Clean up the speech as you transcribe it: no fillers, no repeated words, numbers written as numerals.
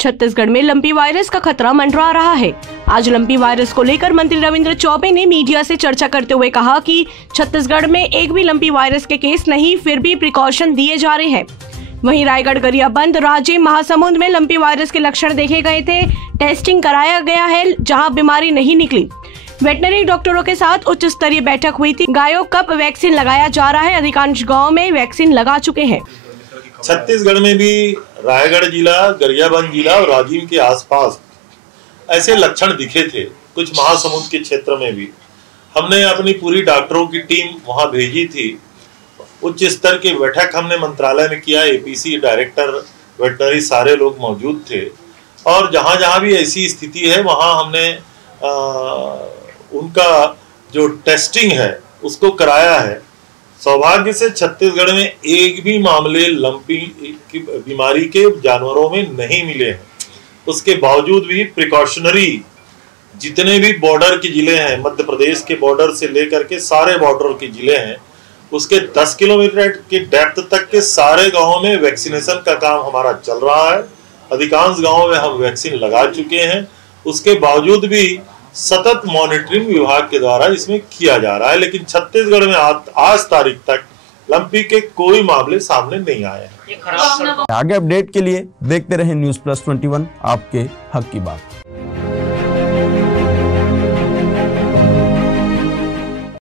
छत्तीसगढ़ में lumpy virus का खतरा मंडरा रहा है। आज लंपी वायरस को लेकर मंत्री रविंद्र चौबे ने मीडिया से चर्चा करते हुए कहा कि छत्तीसगढ़ में एक भी लंपी वायरस के केस नहीं, फिर भी प्रिकॉशन दिए जा रहे हैं। वहीं रायगढ़, गरियाबंद, राजिम, महासमुंद में लंपी वायरस के लक्षण देखे गए थे। टेस्टिंग कराया गया है, जहां बीमारी नहीं निकली। वेटनरी डॉक्टरों के साथ उच्च स्तरीय बैठक हुई थी। गायों कब वैक्सीन लगाया जा रहा है, अधिकांश गाँव में वैक्सीन लगा चुके हैं। छत्तीसगढ़ में भी रायगढ़ जिला, गरियाबंद जिला और राजिम के आसपास ऐसे लक्षण दिखे थे। कुछ महासमुंद के क्षेत्र में भी हमने अपनी पूरी डॉक्टरों की टीम वहां भेजी थी। उच्च स्तर की बैठक हमने मंत्रालय में किया। एपीसी डायरेक्टर, वेटनरी, सारे लोग मौजूद थे और जहां जहां भी ऐसी स्थिति है वहां हमने उनका जो टेस्टिंग है उसको कराया है। सौभाग्य से छत्तीसगढ़ में एक भी मामले लंपी की बीमारी के जानवरों में नहीं मिले हैं। उसके बावजूद भी प्रिकॉशनरी जितने भी बॉर्डर के जिले हैं, मध्य प्रदेश के बॉर्डर से लेकर के सारे बॉर्डर के जिले हैं, उसके 10 किलोमीटर के डेप्थ तक के सारे गांवों में वैक्सीनेशन का काम हमारा चल रहा है। अधिकांश गांवों में हम वैक्सीन लगा चुके हैं। उसके बावजूद भी सतत मॉनिटरिंग विभाग के द्वारा इसमें किया जा रहा है, लेकिन छत्तीसगढ़ में आज तारीख तक लंपी के कोई मामले सामने नहीं आए हैं। आगे अपडेट के लिए देखते रहें न्यूज़ प्लस 21, आपके हक की बात।